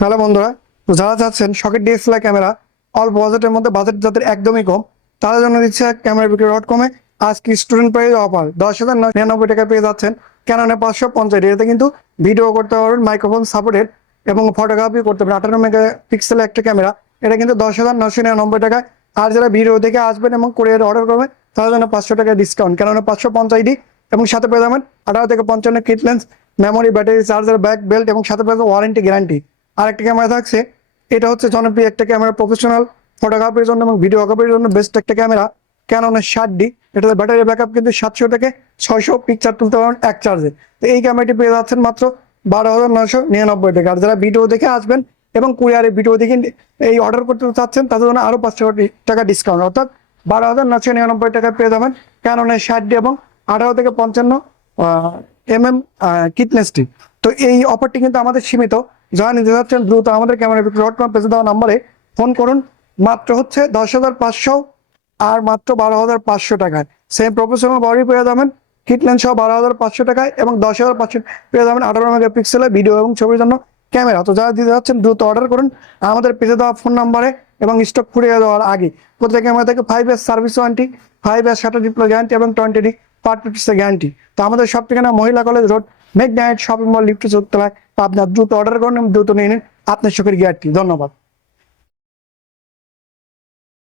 Hello বন্ধুরা, তো যারা চাচ্ছেন শখের ডিএসএলআর ক্যামেরা অল্প বাজেটের মধ্যে, বাজেট যাদের একদমই কম, তাদের জন্য দিচ্ছে ক্যামেরা বিক্রি ডট কমে আজকে স্টুডেন্ট প্রাইস অফার 10,999 টাকা পেয়ে যাচ্ছেন ক্যাননে 550। এতে কিন্তু ভিডিও করতে পারবেন, মাইক্রোফোন সাপোর্টেড এবং ফটোগ্রাফি করতে পারবেন। 58 মেগাপিক্সেলের একটা ক্যামেরা, এটা কিন্তু 10,999 টাকায়। আর যারা ভিডিও দেখে আসবেন এবং কোরিয়ার অর্ডার করবেন তাদের জন্য 500 টাকা ডিসকাউন্ট, কেননা 550 এবং সাথে পেয়ে যাবেন 18 থেকে 55 kit lens, memory, battery, charger, back belt এবং সাথে পেয়ে যাবেন ওয়ারেন্টি গ্যারান্টি। আরেকটা ক্যামেরা থাকছে, এটা হচ্ছে জনপ্রিয় একটা ক্যামেরা, প্রফেশনাল ফটোগ্রাফির জন্য এবং ভিডিওগ্রাফির জন্য বেস্ট একটা ক্যামেরা, ক্যাননের 60D। এটাতে ব্যাটারি ব্যাকআপ কিন্তু 700 থেকে 600 পিকচার তুলতে পারবেন এক চার্জে। তো এই ক্যামেরাটি পেয়ে যাচ্ছেন মাত্র 12,999 টাকা। আর যারা ভিডিও দেখে আসবেন এবং কুরিয়ারে ভিডিও দেখে এই অর্ডার করতে চাচ্ছেন তাদের জন্য আরো 500 টাকা ডিসকাউন্ট, অর্থাৎ 12,999 টাকায় পেয়ে যাবেন ক্যাননের 60D এবং 18 থেকে 55 কিটনেসটি। তো এই অফারটি কিন্তু আমাদের সীমিত। যারা নিতে যাচ্ছেন দ্রুত আমাদের ক্যামেরা বিক্রি ডট কম পেজে দেওয়া নাম্বারে ফোন করুন। মাত্র হচ্ছে 10,500 আর মাত্র 12,500 টাকায় সেম প্রফেশনাল বডি পেয়ে যাবেন, কিট লেন্স সহ 12,500 টাকায় এবং 10,500 পেয়ে যাবেন 18 মেগাপিক্সেলের ভিডিও এবং ছবির জন্য ক্যামেরা। তো যারা দিতে যাচ্ছেন দ্রুত অর্ডার করুন আমাদের পেজে দেওয়া ফোন নাম্বারে এবং স্টক ফুরিয়ে দেওয়ার আগে। প্রত্যেক ক্যামেরা থেকে 5 years service warranty, 5 years shutter Diplo guarantee এবং 20 পার্ট পিসের গ্যারান্টি। তো আমাদের সব ঠিকানা মহিলা কলেজ রোড, মেঘনাইট শপিং মল, লিফটে 4 তলায়। আপনার দ্রুত অর্ডার করুন এবং দ্রুত নিয়ে নিন আপনার শখের গিয়ারটি। ধন্যবাদ।